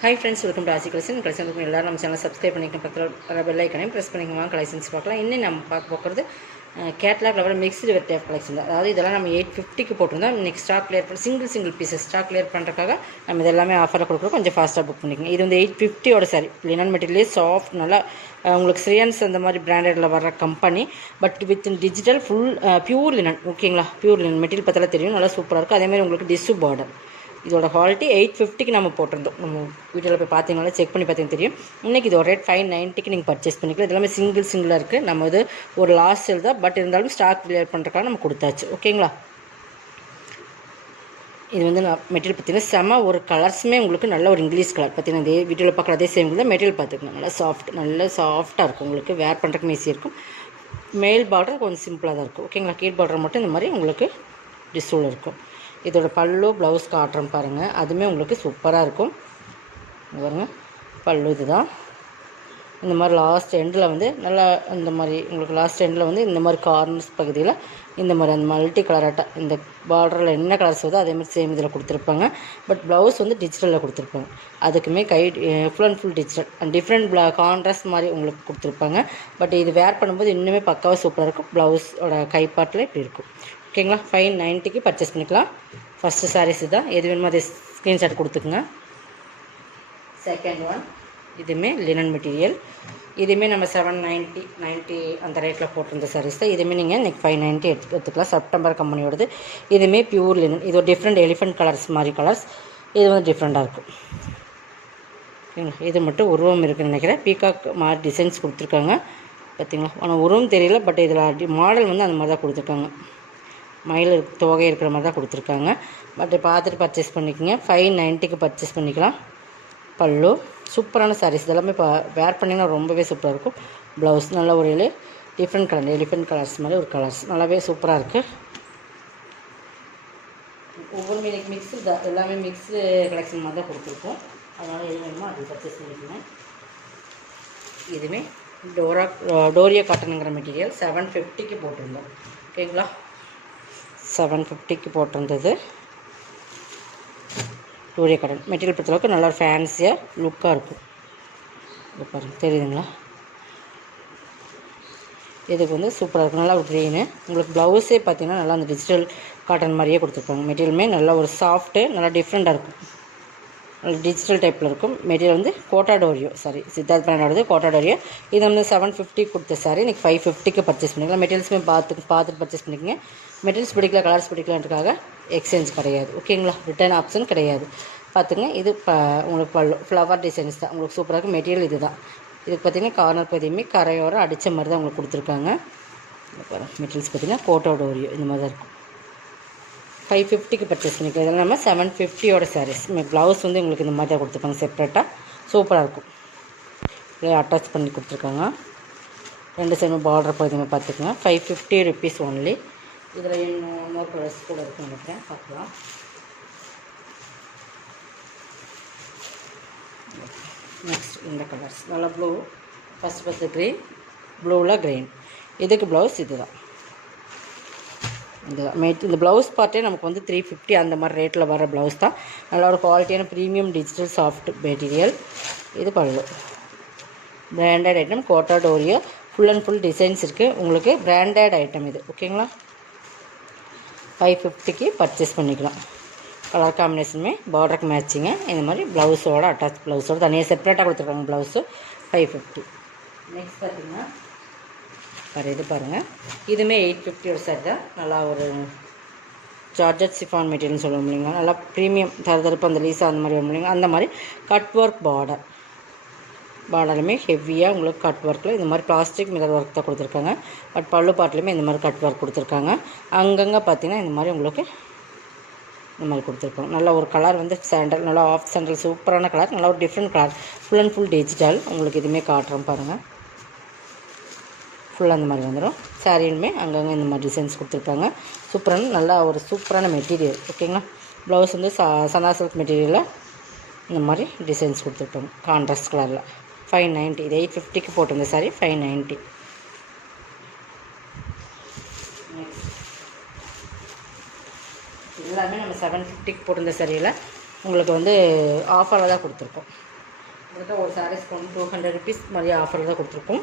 Hi friends, welcome to ஆசி collection. Collection எல்லாரும் நம்ம சேனல் சப்ஸ்கிரைப் பண்ணிக்கணும், பக்கத்தில் பெல் ஐக்கனையும் ப்ரெஸ் பண்ணிக்கலாம். கலெக்ஷன்ஸ் பார்க்கலாம். இன்னும் நம்ம பார்க்க போகிறது catalogue level mixed variety of collection தான். அதாவது இதெல்லாம் நம்ம 850க்கு போட்டிருந்தோம். இன்றைக்கி ஸ்டாக் கிளியர் பண்ணி சிங்கிள் பீசஸ் ஸ்டாக் கிளியர் பண்ணுறதுக்காக நம்ம இதெல்லாமே ஆஃபரில் கொடுக்குறோம். கொஞ்சம் ஃபாஸ்ட்டாக புக் பண்ணிக்கோங்க. இது வந்து 850 சாரி லினன் மெட்டீரியல் சாஃப்ட், நல்லா உங்களுக்கு ஸ்ரீயன்ஸ் அந்த மாதிரி பிராண்டடில் வர company. But with digital full pure linen. ஓகேங்களா, பியூர் லினன் மெட்டீரியல் பார்த்தாலே தெரியும், நல்லா சூப்பராக இருக்குது. அதேமாதிரி உங்களுக்கு டிஷ்யூ பார்டர். இதோட குவாலிட்டி 850க்கு நம்ம போட்டிருந்தோம். நம்ம வீடியோவில் போய் பார்த்தீங்கன்னா செக் பண்ணி பார்த்தீங்கன்னா தெரியும். இன்றைக்கி இதோட ரேட் 590க்கு நீங்கள் பர்ச்சேஸ் பண்ணிக்கலாம். இதெல்லாமே சிங்கிளாக இருக்குது. நம்ம இது ஒரு லாஸ்ட் சேல் தான், பட் இருந்தாலும் ஸ்டாக் கிளியர் பண்ணுறதுக்காக நம்ம கொடுத்தாச்சு. ஓகேங்களா, இது வந்து நான் மெட்டீரியல் பார்த்தீங்கன்னா செம ஒரு கலர்ஸுமே உங்களுக்கு நல்ல ஒரு இங்கிலீஷ் கலர் பார்த்தீங்கன்னா இதே வீடியோவில் பார்க்குற அதே சேம் தான். மெட்டீரியல் பார்த்துக்கணும், நல்லா சாஃப்ட்டாக இருக்கும். உங்களுக்கு வேர் பண்ணுறதுக்கு ஈஸியாக இருக்கும். மேல் பார்டர் கொஞ்சம் சிம்பிளாக தான் இருக்கும். ஓகேங்களா, கீழ் பார்டர் மட்டும் இந்த மாதிரி உங்களுக்கு டிஸ்ஸில் இருக்கும். இதோட பல்லு ப்ளவுஸ் காட்டுறோம் பாருங்கள், அதுவுமே உங்களுக்கு சூப்பராக இருக்கும். பாருங்கள், பல்லு இதுதான். இந்த மாதிரி லாஸ்ட் எண்டில் வந்து நல்லா இந்த மாதிரி உங்களுக்கு லாஸ்ட் எண்டில் வந்து இந்த மாதிரி கார்னர்ஸ் பகுதியில் இந்த மாதிரி அந்த மல்டி கலராட்டாக இந்த பார்டரில் என்ன கலர்ஸ் வருதோ அதேமாதிரி சேம் இதில் கொடுத்துருப்பாங்க. பட் ப்ளவுஸ் வந்து டிஜிட்டலில் கொடுத்துருப்பாங்க. அதுக்குமே full and full digital and different contrast மாதிரி உங்களுக்கு கொடுத்துருப்பாங்க. பட் இது வேர் பண்ணும்போது இன்னுமே பக்காவாக சூப்பராக இருக்கும். ப்ளவுஸோட கைப்பாட்டில் இப்படி இருக்கும். ஓகேங்களா, 590க்கு பர்ச்சேஸ் பண்ணிக்கலாம். ஃபஸ்ட்டு சாரீஸ் தான். எது வேணுமோ அதை ஸ்க்ரீன்ஷாட் கொடுத்துக்குங்க. செகண்ட் ஒன், இதுவுமே லினன் மெட்டீரியல். இதுவுமே நம்ம 790 அந்த ரேட்டில் போட்டிருந்த சாரீஸ் தான். இதுவுமே நீங்கள் இன்றைக்கி 590 எடுத்துக்கலாம். செப்டம்பர் கம்பெனியோடது. இதுவுமே பியூர் லினன். இது ஒரு டிஃப்ரெண்ட் எலிஃபென்ட் கலர்ஸ் மாதிரி கலர்ஸ். இது வந்து டிஃப்ரெண்ட்டாக இருக்கும். ஓகேங்களா, இது மட்டும் உருவம் இருக்குதுன்னு நினைக்கிறேன். பீகாக் மாதிரி டிசைன்ஸ் கொடுத்துருக்காங்க பார்த்தீங்களா. ஆனால் உருவம் தெரியல, பட் இதில் மாடல் வந்து அந்த மாதிரி தான் கொடுத்துருக்காங்க. மயில் தொகை இருக்கிற மாதிரி தான் கொடுத்துருக்காங்க. பட் பார்த்துட்டு பர்ச்சேஸ் பண்ணிக்கோங்க. 590க்கு பர்ச்சேஸ் பண்ணிக்கலாம். பல்லு சூப்பரான சாரீஸ். இதெல்லாமே இப்போ வேர் பண்ணிங்கன்னா ரொம்பவே சூப்பராக இருக்கும். ப்ளவுஸ் நல்ல ஒரு டிஃப்ரெண்ட் கலர் எலிஃபென்ட் கலர்ஸ் மாதிரி ஒரு கலர்ஸ் நல்லாவே சூப்பராக இருக்குது. ஒவ்வொரு மீனுக்கு மிக்ஸு தான், எல்லாமே மிக்ஸு கலெக்ஷன் மாதிரி தான் கொடுத்துருக்கோம். அதனால் எது வேணுமோ அது பர்ச்சேஸ் பண்ணிக்கோங்க. இதுவுமே டோரியா காட்டனுங்கிற மெட்டீரியல் 750க்கு போட்டிருந்தோம். ஓகேங்களா, 750க்கு போட்டிருந்தது. டோரியா காட்டன் மெட்டீரியல் பொறுத்தளவுக்கு நல்லா ஒரு ஃபேன்சியாக லுக்காக இருக்கும். இது பாருங்கள், தெரியுதுங்களா. இதுக்கு வந்து சூப்பராக இருக்கும். நல்லா ஒரு க்ரீனு. உங்களுக்கு ப்ளவுஸே பார்த்தீங்கன்னா நல்லா அந்த டிஜிட்டல் காட்டன் மாதிரியே கொடுத்துருப்பாங்க. மெட்டீரியலுமே நல்லா ஒரு சாஃப்ட்டு, நல்லா டிஃப்ரெண்ட்டாக இருக்கும். நல்லா டிஜிட்டல் டைப்பில் இருக்கும். மெட்டீரியல் வந்து கோட்டாடோரியோ சித்தார்த் பிராண்டோடது கோட்டாடோரியோ. இது வந்து 750 கொடுத்த சாரி இன்றைக்கி 550க்கு பர்ச்சேஸ் பண்ணிக்கலாம். மெட்டீரியல்ஸுமே பார்த்துட்டு பர்ச்சேஸ் பண்ணிக்கோங்க. மெட்டீரியல்ஸ் பிடிக்கல, கலர்ஸ் பிடிக்கலன்றதுக்காக எக்ஸ்சேஞ்ச் கிடையாது. ஓகேங்களா, ரிட்டர்ன் ஆப்ஷன் கிடையாது. பார்த்துங்க, இது உங்களுக்கு பல்லு ஃப்ளவர் டிசைன்ஸ் தான். உங்களுக்கு சூப்பராக இருக்கும். மெட்டீரியல் இது தான். இதுக்கு பார்த்திங்கன்னா கார்னர் பகுதியுமே கரையோரம் அடித்த மாதிரி தான் உங்களுக்கு கொடுத்துருக்காங்க. மெட்டீரியல்ஸ் பார்த்திங்கன்னா கோட்டாடோரியோ இந்த மாதிரி தான் இருக்கும். 550க்கு பர்ச்சேஸ் பண்ணிக்கலாம். இதெல்லாம் நம்ம 750 சாரீஸ். ப்ளவுஸ் வந்து உங்களுக்கு இந்த மாதிரி தான் கொடுத்துருக்காங்க செப்ரேட்டாக. சூப்பராக இருக்கும். இதே அட்டாச் பண்ணி கொடுத்துருக்காங்க. 2 சைடும் பார்டர் பகுதியுமே பார்த்துக்கோங்க. 550 rupees ஒன்லி. இதில் இன்னொரு கலர்ஸ் கூட இருக்குன்னு நினைக்கிறேன், பார்க்கலாம். நெக்ஸ்ட் இந்த கலர்ஸ் நல்லா ப்ளூ, ஃபஸ்ட்டு க்ரீன், ப்ளூவில் க்ரீன். இதுக்கு ப்ளவுஸ் இது தான். இந்த ப்ளவுஸ் பார்த்தே நமக்கு வந்து 350 அந்த மாதிரி ரேட்டில் வர ப்ளவுஸ் தான். நல்ல ஒரு குவாலிட்டியான ப்ரீமியம் டிஜிட்டல் சாஃப்ட் மெட்டீரியல். இது பல்லு. பிராண்டட் ஐட்டம் கோட்டாடோரியோ. ஃபுல் அண்ட் ஃபுல் டிசைன்ஸ் இருக்குது. உங்களுக்கு பிராண்டட் ஐட்டம் இது. ஓகேங்களா, 550க்கு பர்ச்சேஸ் பண்ணிக்கலாம். கலர் காம்பினேஷனுமே பார்டருக்கு மேட்சிங்க. இந்த மாதிரி ப்ளவுஸோட அட்டாச் ப்ளவுஸோடு தனியாக செப்பரேட்டாக கொடுத்துருக்காங்க. ப்ளவுஸு 550. நெக்ஸ்ட் பார்த்திங்கன்னா இது பாருங்கள். இதுவுமே 850 சாரி தான். நல்லா ஒரு ஜார்ஜட் சிஃபான் மெட்டீரியல்னு சொல்லுவோம் இல்லைங்களா. நல்லா ப்ரீமியம் தரப்பு அந்த லீஸா அந்த மாதிரி வரும் இல்லைங்களா. அந்த மாதிரி கட் ஒர்க் பார்டருமே ஹெவியாக உங்களுக்கு கட் ஒர்க்கில் இந்த மாதிரி பிளாஸ்டிக் மிரர் ஒர்க் தான் கொடுத்துருக்காங்க. பட் பல்லு பாட்டிலுமே இந்த மாதிரி கட் ஒர்க் கொடுத்துருக்காங்க. அங்கங்கே பார்த்திங்கன்னா இந்த மாதிரி உங்களுக்கு இந்த மாதிரி கொடுத்துருக்கோம். நல்ல ஒரு கலர் வந்து சாண்டல், நல்லா ஆஃப் சாண்டல் சூப்பரான கலர். நல்லா ஒரு different colour. Full and full digital. உங்களுக்கு இதுவுமே காட்டுறோம் பாருங்கள். ஃபுல்லாக அந்த மாதிரி வந்துடும். சாரியுமே அங்கங்கே இந்த மாதிரி டிசைன்ஸ் கொடுத்துருப்பாங்க. சூப்பரான நல்லா ஒரு சூப்பரான மெட்டீரியல். ஓகேங்களா, ப்ளவுஸ் வந்து சனா சில்க் மெட்டீரியலில் இந்த மாதிரி டிசைன்ஸ் கொடுத்துருப்பாங்க கான்ட்ராஸ்ட் கலரில். 590. இது 850க்கு போட்டிருந்த சாரி 590. எல்லாமே நம்ம 750க்கு போட்டிருந்த சாரியில் உங்களுக்கு வந்து ஆஃபரில் தான் கொடுத்துருக்கோம். உங்களுக்கு ஒரு சாரீஸ் கொண்டு 200 ருபீஸ் மாதிரி ஆஃபரில் தான் கொடுத்துருக்கோம்.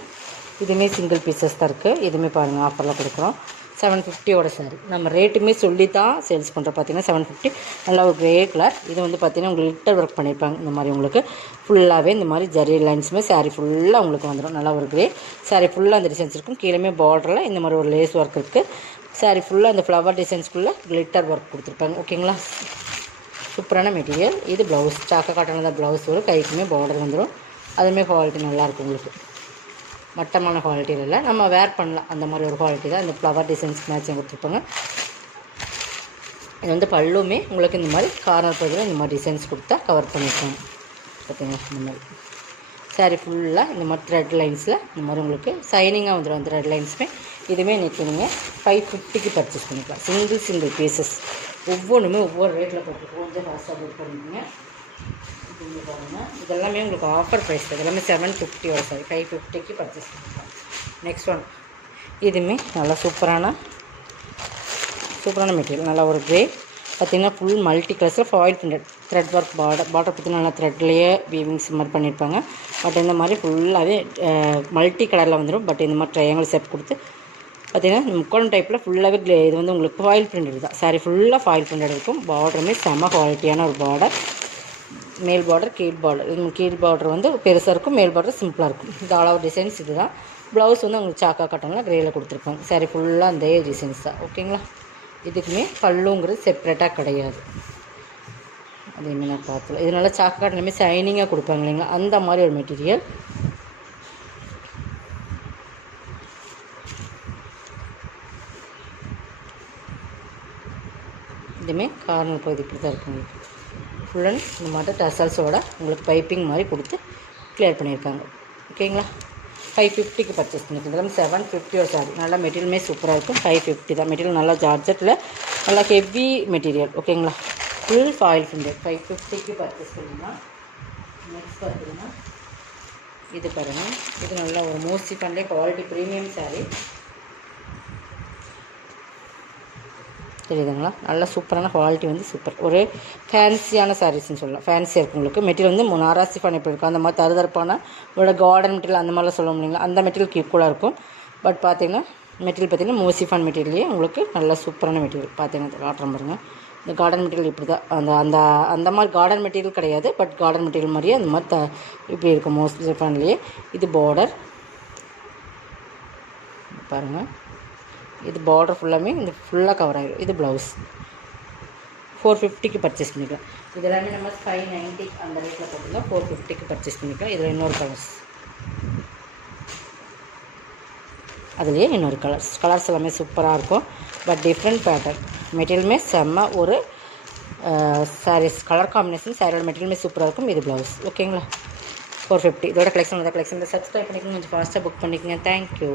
இதுவுமே சிங்கிள் பீசஸ் தான் இருக்குது. இதுவுமே பாருங்கள் ஆஃபரில் கொடுக்குறோம். 750 சாரி. நம்ம ரேட்டுமே சொல்லி தான் சேல்ஸ் பண்ணுறோம். பார்த்தீங்கன்னா 750 நல்லா ஒரு க்ரே கலர். இது வந்து பார்த்திங்கன்னா உங்களுக்கு லிட்டர் ஒர்க் பண்ணியிருப்பாங்க. இந்த மாதிரி உங்களுக்கு ஃபுல்லாகவே இந்த மாதிரி ஜரி லைன்ஸுமே சாரீ ஃபுல்லாக உங்களுக்கு வந்துடும். நல்லா ஒரு க்ரே சாரீ ஃபுல்லாக அந்த டிசைன்ஸ் இருக்கும். கீழே பார்டரில் இந்த மாதிரி ஒரு லேஸ் ஒர்க் இருக்குது. சாரீ ஃபுல்லாக அந்த ஃப்ளவர் டிசைன்ஸ்குள்ளே glitter ஒர்க் கொடுத்துருப்பாங்க. ஓகேங்களா, சூப்பரான மெட்டீரியல். இது ப்ளவுஸ் சாக்கா காட்டனில் தான் ப்ளவுஸ் வரும். கைக்குமே பார்டர் வந்துடும். அதுவுமே குவாலிட்டி நல்லாயிருக்கும். உங்களுக்கு மட்டமான குவாலிட்டியில் இல்லை, நம்ம வேர் பண்ணலாம் அந்த மாதிரி ஒரு குவாலிட்டி தான். இந்த ஃப்ளவர் டிசைன்ஸ்க்கு மேட்சிங் கொடுத்துருப்பாங்க. இது வந்து பல்லுமே உங்களுக்கு இந்த மாதிரி கார்னர் பகுதியில் இந்த மாதிரி டிசைன்ஸ் கொடுத்தா கவர் பண்ணியிருக்காங்க. பார்த்தீங்கன்னா இந்த மாதிரி சாரீ ஃபுல்லாக இந்த மாதிரி த்ரெட் லைன்ஸில் இந்த மாதிரி உங்களுக்கு சைனிங்காக வந்துடும். அந்த த்ரெட் லைன்ஸுமே இதுவுமே இன்றைக்கி நீங்கள் 550க்கு பர்ச்சேஸ் பண்ணிக்கலாம். சிங்கிள் பீசஸ் ஒவ்வொன்றுமே ஒவ்வொரு ரேட்டில் போட்டுருக்கோம். கொஞ்சம் ஃபாஸ்ட்டாக புக் பண்ணிக்கோங்க. பாருங்கள், இதெல்லாமே உங்களுக்கு ஆஃபர் ப்ரைஸ். இதெல்லாமே 750 சாரி 550க்கு பர்ச்சேஸ் பண்ணிக்கலாம். நெக்ஸ்ட் ஒன், இதுவுமே நல்லா சூப்பரான மெட்டீரியல். நல்லா ஒரு க்ரே பார்த்திங்கன்னா ஃபுல் மல்டி கலர்ஸில் foil printed thread work border பார்த்திங்கன்னா நல்லா த்ரெட்லேயே வீவிங்ஸ் மாதிரி பண்ணியிருப்பாங்க. பட் இந்த மாதிரி ஃபுல்லாகவே மல்டி கலரில் வந்துடும். பட் இந்த மாதிரி ட்ரையாங்கிள் செட் கொடுத்து பார்த்திங்கன்னா முக்கோணம் டைப்பில் ஃபுல்லாகவே இது வந்து உங்களுக்கு ஃபாயில் பிரிண்டட் தான். சாரி ஃபுல்லாக ஃபாயில் பிரிண்டட் இருக்கும். பார்டருமே செம்ம குவாலிட்டியான ஒரு பார்டர். மேல் பார்டர் கீழ் பார்டர். இது கீழ் பார்டர் வந்து பெருசாக இருக்கும், மேல் பார்டர் சிம்பிளாக இருக்கும். இது ஆல் ஓவர் டிசைன்ஸ். இது தான் ப்ளவுஸ் வந்து உங்களுக்கு சாக்கா காட்டனில் க்ரேயில் கொடுத்துருப்பாங்க. சாரி ஃபுல்லாக அந்த டிசைன்ஸ் தான். ஓகேங்களா, இதுக்குமே பல்லுங்கிறது செப்ரேட்டாக கிடையாது. அதேமாதிரி நான் பார்த்தல இது நல்லா சாக்கா காட்டனுமே ஷைனிங்காக கொடுப்பாங்க இல்லைங்களா, அந்த மாதிரி ஒரு மெட்டீரியல். இதுவுமே கார்னர் பகுதி இப்படி தான் இருக்கும். உங்களுக்கு ஃபுல் அண்ட் இந்த மாதிரி டசல்ஸோட உங்களுக்கு பைப்பிங் மாதிரி கொடுத்து கிளியர் பண்ணியிருக்காங்க. ஓகேங்களா, 550க்கு பர்ச்சேஸ் பண்ணிக்கலாம். 750 சாரி. நல்லா மெட்டீரியலுமே சூப்பராக இருக்கும். 550 தான். மெட்டீரியல் நல்லா ஜார்ஜெட்டில் நல்லா ஹெவி மெட்டீரியல். ஓகேங்களா, ஃபுல் ஃபாயில் பிரிண்டட் 550க்கு பர்ச்சேஸ் பண்ணிக்கலாம். நெக்ஸ்ட் பார்த்தீங்கன்னா இது பாருங்கள், இது நல்லா ஒரு மோஸ்ட்லி பண்ணே குவாலிட்டி ப்ரீமியம் சாரீ. தெரியுதுங்களா, நல்ல சூப்பரான குவாலிட்டி வந்து சூப்பர். ஒரு ஃபேன்சியான சாரீஸ்ன்னு சொல்லலாம். ஃபேன்சியாக இருக்கும். உங்களுக்கு மெட்டீரியல் வந்து நாராசி பண்ணி இருக்கும். அந்த மாதிரி தருதரப்பான ஒரு கார்டன் மெட்டீரியல் அந்த மாதிரிலாம் சொல்ல முடியுங்களா, அந்த மெட்டீரியலுக்கு ஈக்குவலாக இருக்கும். பட் பார்த்தீங்கன்னா மெட்டீரியல் பார்த்தீங்கன்னா மோசிஃபான் மெட்டீரியல்லையே உங்களுக்கு நல்ல சூப்பரான மெட்டீரியல். பார்த்தீங்கன்னா காட்டுறேன் பாருங்கள். இந்த கார்டன் மெட்டீரியல் இப்படி தான். அந்த அந்த மாதிரி கார்டன் மெட்டீரியல் கிடையாது. பட் கார்டன் மெட்டீரியல் மாதிரியே அந்த மாதிரி இப்படி இருக்கும் மோசிஃபான்லேயே. இது பார்டர் பாருங்கள். இது பார்டர் ஃபுல்லாமே இந்த ஃபுல்லாக கவர் ஆகிடும். இது ப்ளவுஸ் 450க்கு பர்ச்சேஸ் பண்ணிக்கலாம். இது எல்லாமே நம்ம 590 அந்த ரேட்டில் போட்டுருந்தோம். 450க்கு பர்ச்சேஸ் பண்ணிக்கலாம். இதில் இன்னொரு அதுலேயே இன்னொரு கலர்ஸ் எல்லாமே சூப்பராக இருக்கும். But different pattern. மெட்டீரியலுமே செம்ம ஒரு சாரீஸ் கலர் காம்பினேஷன். சாரியோட மெட்டீரியலுமே சூப்பராக இருக்கும். இது ப்ளவுஸ். ஓகேங்களா, 450. இதோட கலெக்ஷன் சப்ஸ்கிரைப் பண்ணிக்கோங்க. கொஞ்சம் ஃபாஸ்ட்டாக புக் பண்ணிக்கோங்க. தேங்க்யூ.